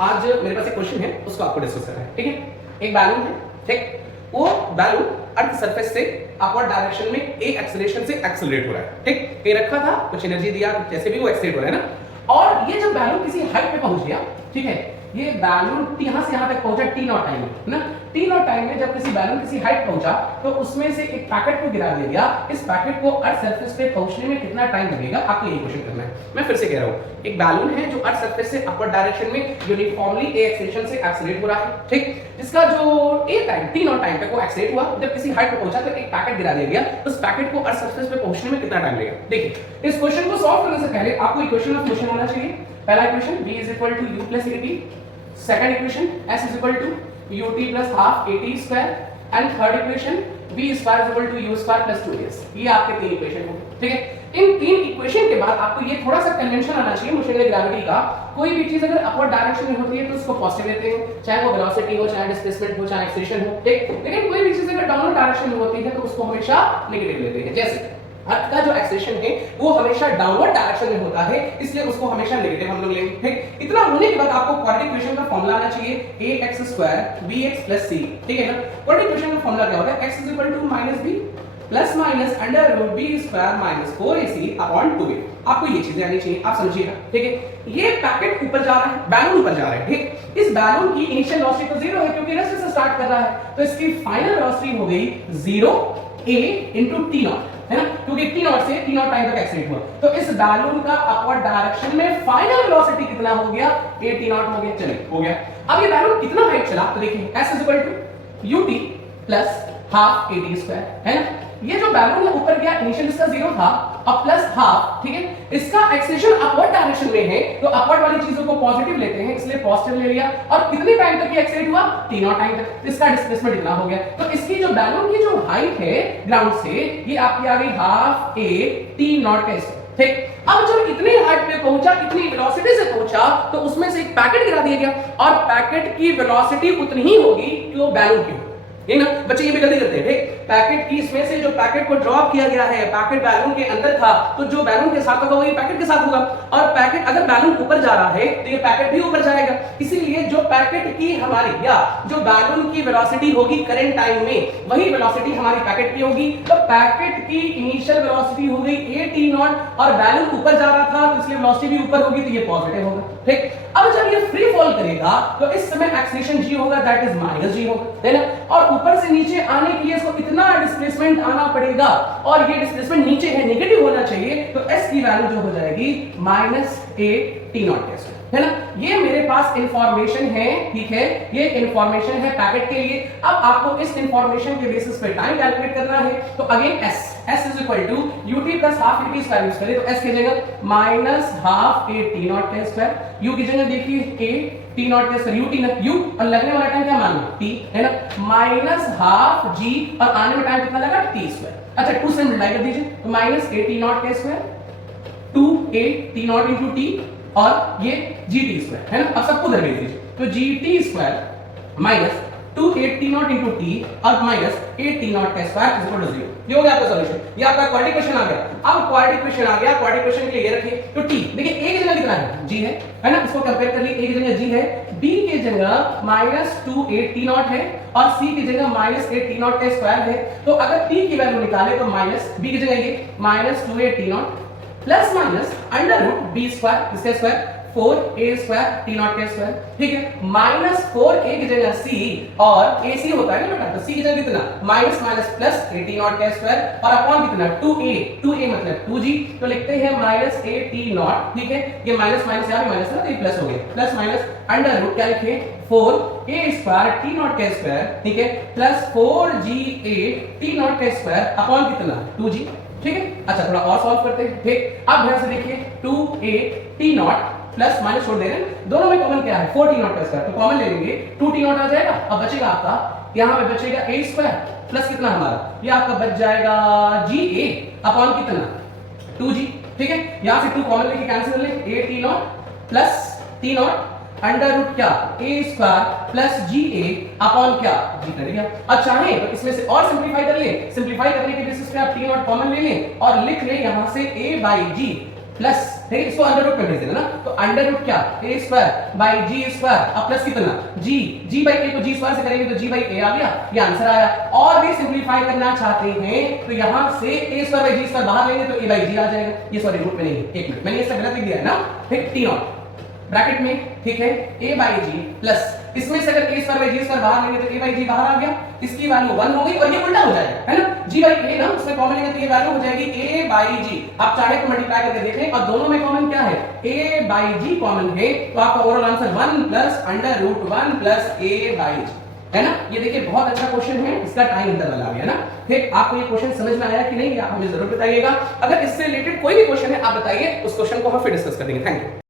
आज मेरे पास एक क्वेश्चन है, उसको आपको डिस्कस करना है। ठीक है, एक बैलून है, ठीक, वो बैलून अर्थ सरफेस से अपवर्ड डायरेक्शन में एक एक्सेलरेशन से एक्सेलरेट हो रहा है। ठीक, कहीं रखा था, कुछ एनर्जी दिया, कुछ जैसे भी वो एक्सेलरेट हो रहा है ना। और ये जब बैलून किसी हाइट पे पहुंच गया, ठीक है, ये बैलून यहां से यहां तक पहुंचा टी नॉट टाइम में ना। टी नॉट टाइम में जब किसी बैलून किसी हाइट पहुंचा तो उसमें से एक पैकेट को गिरा दिया गया। इस पैकेट को अर्थ सरफेस पे पहुंचने में कितना टाइम लगेगा, आपको ये क्वेश्चन करना है। मैं फिर से कह रहा हूं, एक बैलून है जो अर्थ सरफेस से अपवर्ड डायरेक्शन में यूनिफॉर्मली ए एक्सेलरेशन से एक्सेलरेट हो रहा है। ठीक, जिसका जो ए टाइम टी नॉट टाइम तक वो एक्सेलरेट हुआ, जब किसी हाइट पे पहुंचा तो एक पैकेट गिरा दिया गया। उस पैकेट को अर्थ सरफेस पे पहुंचने में कितना टाइम लगेगा। देखिए, इस क्वेश्चन को सॉल्व करने से पहले आपको इक्वेशन ऑफ मोशन आना चाहिए। पहला equation v = u + at, second equation s = ut + half at square, and third equation v² = u² + 2s। ये आपके तीन इक्वेशन हो गए। ठीक है, इन तीन इक्वेशन के बाद आपको ये थोड़ा सा कन्वेंशन आना चाहिए मोशन ऑफ ग्रेविटी का। कोई भी चीज अगर अपवर्ड डायरेक्शन में होती है तो उसको पॉजिटिव लेते हैं, चाहे वो वेलोसिटी हो, चाहे डिस्प्लेसमेंट हो, चाहे एक्सेलरेशन हो। ठीक, लेकिन कोई भी चीज अगर डाउनवर्ड डायरेक्शन में होती है तो उसको हमेशा नेगेटिव लेते हैं। जैसे अर्थ का जो एक्सेलरेशन है वो हमेशा डाउनवर्ड डायरेक्शन में होता है, इसलिए उसको हमेशा नेगेटिव हम लोग लेंगे। ठीक, इतना होने के बाद आपको क्वाड्रेटिक इक्वेशन का फार्मूला आना चाहिए ax² bx + c। ठीक है ना, क्वाड्रेटिक इक्वेशन का फार्मूला क्या होता है, x = -b plus minus √b² - 4ac/2a। आपको ये चीजें आनी चाहिए, आप समझिएगा। ठीक है, ये पैकेट ऊपर जा रहा है, बैलून ऊपर जा रहा है। ठीक, इस बैलून की इनिशियल वेलोसिटी तो 0 है क्योंकि रेस्ट से स्टार्ट कर रहा है, तो इसकी फाइनल वेलोसिटी हो गई 0a * t0, है ना, क्योंकि t नॉट से t नॉट टाइम तक एक्सेलरेट हुआ। तो इस बैलून का अपवर्ड डायरेक्शन में फाइनल वेलोसिटी कितना हो गया, a t नॉट हो गया। चलिए, हो गया। अब ये बैलून कितना हाइट चला तो देखिए s = ut + half at², है ना। ये जो बैलून है ऊपर गया, इनिशियल इसका 0 था, अब प्लस हाफ। ठीक है, इसका एक्सेलरेशन अपवर्ड डायरेक्शन में है तो अपवर्ड वाली चीजों को पॉजिटिव लेते हैं, इसलिए पॉजिटिव ले लिया। और कितने टाइम तक ये एक्सेलरेट हुआ, t नॉट टाइम तक। इसका डिस्प्लेसमेंट इतना हो गया। तो इसकी जो बैलून की जो हाइट है ग्राउंड से, ये आपकी आ गई ½ a t नॉट के। ठीक, अब जब इतनी हाइट पे पहुंचा, इतनी वेलोसिटी से पहुंचा, तो उसमें से एक पैकेट गिरा दिया गया और पैकेट की वेलोसिटी उतनी ही होगी कि वो बैलून की हो। ये ना बच्चे ये भी गलती करते हैं। ठीक, पैकेट की इसमें से जो पैकेट को ड्रॉप किया गया है, पैकेट बैलून के अंदर था, तो जो बैलून के साथ होगा वही पैकेट के साथ होगा। और पैकेट अगर बैलून ऊपर जा रहा है तो ये पैकेट भी ऊपर जाएगा। इसीलिए जो पैकेट की हमारी या जो बैलून की वेलोसिटी होगी करंट टाइम में, वही वेलोसिटी हमारी पैकेट की होगी। तो पैकेट की इनिशियल वेलोसिटी हो गई a t0 और बैलून ऊपर जा रहा था तो इसलिए वेलोसिटी भी ऊपर होगी, तो ये पॉजिटिव होगा। ठीक, अब जब ये फ्री फॉल करेगा तो इस समय एक्सेलरेशन g होगा, दैट इज -g होगा, है ना। और ऊपर से नीचे आने के लिए इसको इतना डिस्प्लेसमेंट आना पड़ेगा और ये डिस्प्लेसमेंट नीचे है, नेगेटिव होना चाहिए, तो s की वैल्यू जो हो जाएगी -a t0, है ना। ये मेरे पास इंफॉर्मेशन है। ठीक है, ये इंफॉर्मेशन है पैकेट के लिए। अब आपको इस इंफॉर्मेशन के बेसिस पे टाइम कैलकुलेट करना है। तो again s = ut + half at² use करें तो s की जगह -½ a t0², u की जगह देखिए a t0², ut ना u और लगने वाला टाइम क्या मानना t, है ना, -½ g और आने में टाइम कितना लगा t²। अच्छा, 2 से मल्टीप्लाई कर दीजिए तो -a t0², 2a t0 * t और ये gt², है ना। अब सबको धर दीजिए तो gt² - 2a t0 * t और -a t0² = 0। ये हो गया आपका सॉल्यूशन। ये आपका क्वाड्रेटिक इक्वेशन आ गया। अब क्वाड्रेटिक इक्वेशन आ गया, क्वाड्रेटिक इक्वेशन के लिए ये रखिए तो t देखिए a की जगह कितना है, g है ना। इसको कंपेयर कर लिए, a की जगह g है, b की जगह -2a t0 है और c की जगह -a t0² है। तो अगर t की वैल्यू निकाले तो b की जगह ये -2a t0 plus minus √b², इसका स्क्वायर 4a² t0²। ठीक है, -4a की जगह c और ac होता है ना बेटा, तो c की जगह कितना -+ a t0², और अपॉन कितना 2a मतलब 2g, तो लिखते हैं -a t0। ठीक है, ये माइनस माइनस यहां भी माइनस है ना, तो ये प्लस हो गया, प्लस माइनस √ क्या लिखे 4a² t0², ठीक है, प्लस 4ga t0² अपॉन कितना 2g। ठीक है, अच्छा थोड़ा और सॉल्व करते हैं। ठीक, अब ध्यान से देखिए 2a t0 प्लस माइनस छोड़ दे रहे हैं, दोनों में कॉमन क्या है 4 t0², तो कॉमन ले लेंगे 2 t0 आ जाएगा। अब बचेगा आपका, यहां पे बचेगा a² प्लस कितना हमारा, ये आपका बच जाएगा ga अपॉन कितना 2g। ठीक है, यहां से 2 कॉमन लेके कैंसिल कर ले, a t0 प्लस t0 √ क्या a² प्लस ga अपॉन क्या g कर दिया। अब चाहे तो इसमें से और सिंपलीफाई कर ले, सिंपलीफाई करने के बेसिस पे आप t0 कॉमन ले लें और लिख ले यहां से a/g प्लस, ठीक है, इसको अंडर रूट में भेज देना ना, तो अंडर रूट क्या, a square by g square, अब प्लस कितना, g बाय a को g स्क्वायर से करेंगे तो g बाय a आ गया, ये आंसर आया। और भी सिंपलीफाई करना चाहते हैं तो यहां से a square by g square बाहर लेंगे तो a बाय g आ जाएगा, ये सॉरी रूट में नहीं है, एक मिनट मैंने इससे गलत लिख दिया है ना, ठीक, t नॉट ब्रैकेट में, ठीक है, a बाय g प्लस इसमें से अगर a square by g square बाहर लेंगे तो a बाय g बाहर आ गया, इसकी वैल्यू 1 हो गई और ये उल्टा हो जाएगा, है ना, g बाय a ना उसमें कॉमन लेंगे तो ये वैल्यू हो जाएगी a बाय g। आप चाहे तो मल्टीप्लाई करके देखें और दोनों में कॉमन क्या है, a बाय g कॉमन है, तो आपका overall answer 1 plus under root 1 plus a by g, है ना। ये देखिए बहुत अच्छा क्वेश्चन है, इसका टाइम इंटरवल आ गया ना, ठीक। आपको ये क्वेश्चन समझ में आया कि नहीं, आप हमें जरूर बताइएगा। अगर इससे रिलेटेड कोई भी क्वेश्चन है आप बताइए, उस क्वेश्चन को हम फिर डिस्कस कर देंगे। Thank you.